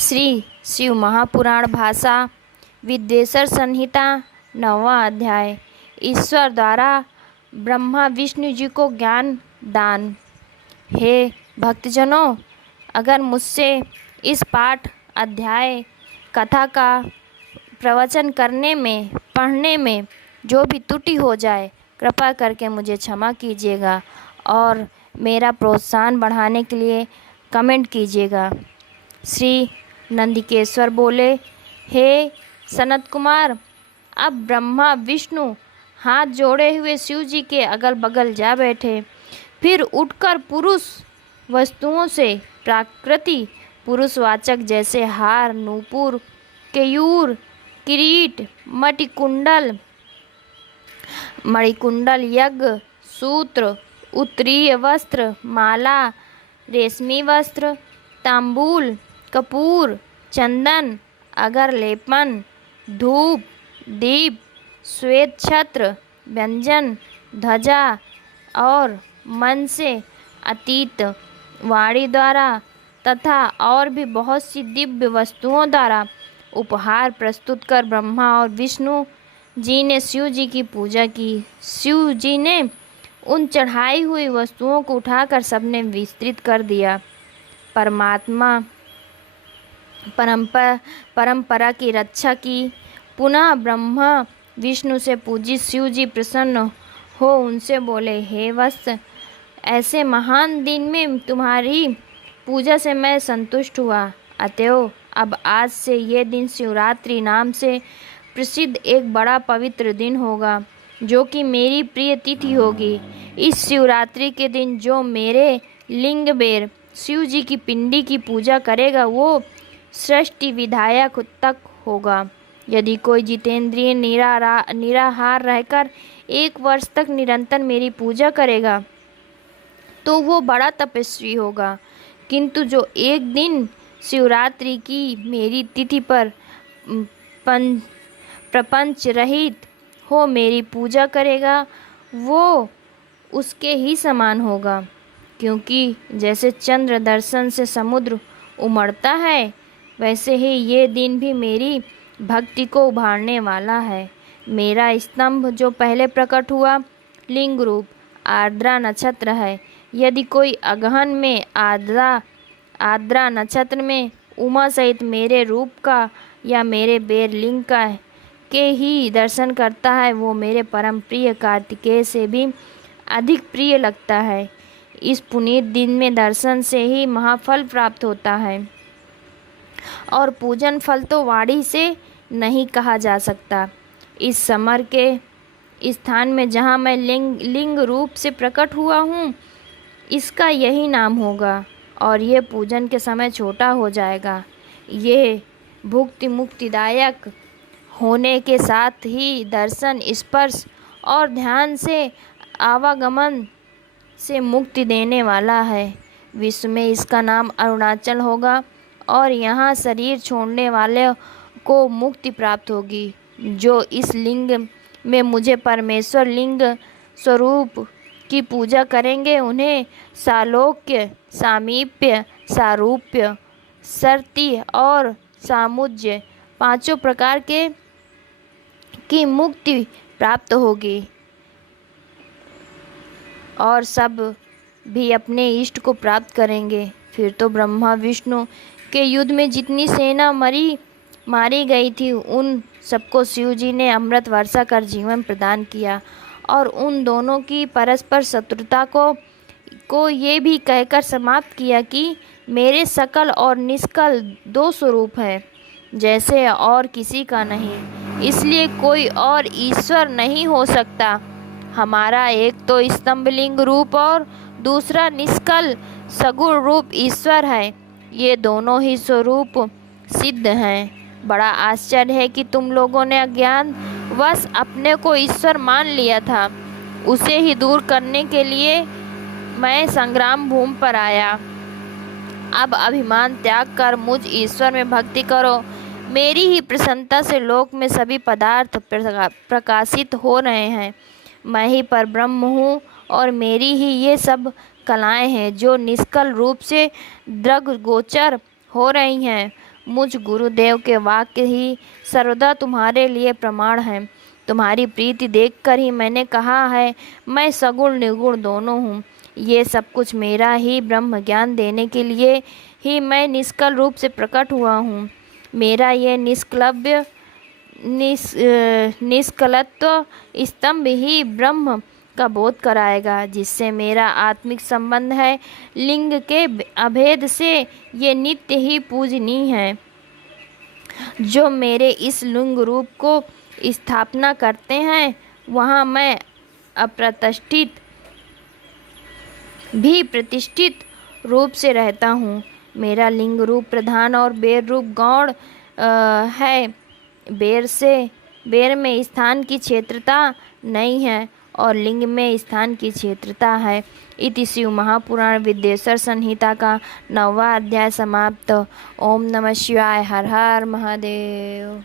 श्री शिव महापुराण भाषा विद्वेश्वर संहिता 9वां अध्याय। ईश्वर द्वारा ब्रह्मा विष्णु जी को ज्ञान दान। हे भक्तजनों, अगर मुझसे इस पाठ अध्याय कथा का प्रवचन करने में पढ़ने में जो भी त्रुटि हो जाए, कृपा करके मुझे क्षमा कीजिएगा और मेरा प्रोत्साहन बढ़ाने के लिए कमेंट कीजिएगा। श्री नंदिकेश्वर बोले, हे सनत कुमार, अब ब्रह्मा विष्णु हाथ जोड़े हुए शिव जी के अगल बगल जा बैठे। फिर उठकर पुरुष वस्तुओं से प्राकृति पुरुषवाचक जैसे हार, नूपुर, केयूर, किरीट, मणिकुंडल, यज्ञ सूत्र, उत्तरीय वस्त्र, माला, रेशमी वस्त्र, तांबूल, कपूर, चंदन, अगर लेपन, धूप, दीप, श्वेत छत्र, व्यंजन, ध्वजा और मन से अतीत वाणी द्वारा तथा और भी बहुत सी दिव्य वस्तुओं द्वारा उपहार प्रस्तुत कर ब्रह्मा और विष्णु जी ने शिव जी की पूजा की। शिव जी ने उन चढ़ाई हुई वस्तुओं को उठाकर सबने विस्तृत कर दिया। परमात्मा परंपरा की रक्षा की। पुनः ब्रह्मा विष्णु से पूजित शिव जी प्रसन्न हो उनसे बोले, हे वत्स, ऐसे महान दिन में तुम्हारी पूजा से मैं संतुष्ट हुआ। अतएव अब आज से ये दिन शिवरात्रि नाम से प्रसिद्ध एक बड़ा पवित्र दिन होगा, जो कि मेरी प्रिय तिथि होगी। इस शिवरात्रि के दिन जो मेरे लिंग बेर शिव जी की पिंडी की पूजा करेगा वो सृष्टि विधायक तक होगा। यदि कोई जितेंद्रिय निराहार रहकर 1 वर्ष तक निरंतर मेरी पूजा करेगा तो वो बड़ा तपस्वी होगा। किंतु जो एक दिन शिवरात्रि की मेरी तिथि पर प्रपंच रहित हो मेरी पूजा करेगा वो उसके ही समान होगा। क्योंकि जैसे चंद्र दर्शन से समुद्र उमड़ता है, वैसे ही ये दिन भी मेरी भक्ति को उभारने वाला है। मेरा स्तंभ जो पहले प्रकट हुआ लिंग रूप आर्द्रा नक्षत्र है। यदि कोई अगहन में आर्द्रा नक्षत्र में उमा सहित मेरे रूप का या मेरे बेर लिंग का के ही दर्शन करता है, वो मेरे परम प्रिय कार्तिकेय से भी अधिक प्रिय लगता है। इस पुनीत दिन में दर्शन से ही महाफल प्राप्त होता है और पूजन फल तो वाणी से नहीं कहा जा सकता। इस समर के स्थान में जहाँ मैं लिंग रूप से प्रकट हुआ हूँ, इसका यही नाम होगा और ये पूजन के समय छोटा हो जाएगा। ये भुक्ति मुक्तिदायक होने के साथ ही दर्शन, स्पर्श और ध्यान से आवागमन से मुक्ति देने वाला है। विश्व में इसका नाम अरुणाचल होगा और यहाँ शरीर छोड़ने वाले को मुक्ति प्राप्त होगी। जो इस लिंग में मुझे परमेश्वर लिंग स्वरूप की पूजा करेंगे, उन्हें सालोक्य, सामीप्य, सारूप्य, सर्ति और सामुज्य 5 प्रकार की मुक्ति प्राप्त होगी और सब भी अपने इष्ट को प्राप्त करेंगे। फिर तो ब्रह्मा विष्णु के युद्ध में जितनी सेना मारी गई थी, उन सबको शिव जी ने अमृत वर्षा कर जीवन प्रदान किया और उन दोनों की परस्पर शत्रुता को ये भी कहकर समाप्त किया कि मेरे सकल और निष्कल 2 स्वरूप हैं, जैसे और किसी का नहीं, इसलिए कोई और ईश्वर नहीं हो सकता। हमारा एक तो स्तंभलिंग रूप और दूसरा निष्कल सगुण रूप ईश्वर है। ये दोनों ही स्वरूप सिद्ध हैं। बड़ा आश्चर्य है कि तुम लोगों ने अज्ञान वश अपने को ईश्वर मान लिया था। उसे ही दूर करने के लिए मैं संग्राम भूमि पर आया। अब अभिमान त्याग कर मुझ ईश्वर में भक्ति करो। मेरी ही प्रसन्नता से लोक में सभी पदार्थ प्रकाशित हो रहे हैं। मैं ही परब्रह्म हूँ और मेरी ही ये सब कलाएं हैं जो निष्कल रूप से दृग्गोचर हो रही हैं। मुझ गुरुदेव के वाक्य ही सर्वदा तुम्हारे लिए प्रमाण हैं। तुम्हारी प्रीति देखकर ही मैंने कहा है, मैं सगुण निर्गुण दोनों हूँ। ये सब कुछ मेरा ही ब्रह्म ज्ञान देने के लिए ही मैं निष्कल रूप से प्रकट हुआ हूँ। मेरा ये निष्कलत्व स्तंभ ही ब्रह्म का बोध कराएगा, जिससे मेरा आत्मिक संबंध है लिंग के अभेद से। ये नित्य ही पूजनीय है। जो मेरे इस लिंग रूप को स्थापना करते हैं, वहाँ मैं अप्रतिष्ठित भी प्रतिष्ठित रूप से रहता हूँ। मेरा लिंग रूप प्रधान और बेर रूप गौण है। बेर में स्थान की क्षेत्रता नहीं है और लिंग में स्थान की क्षेत्रता है। इति शिव महापुराण विद्येश्वर संहिता का 9वां अध्याय समाप्त। ओम नमः शिवाय। हर हर महादेव।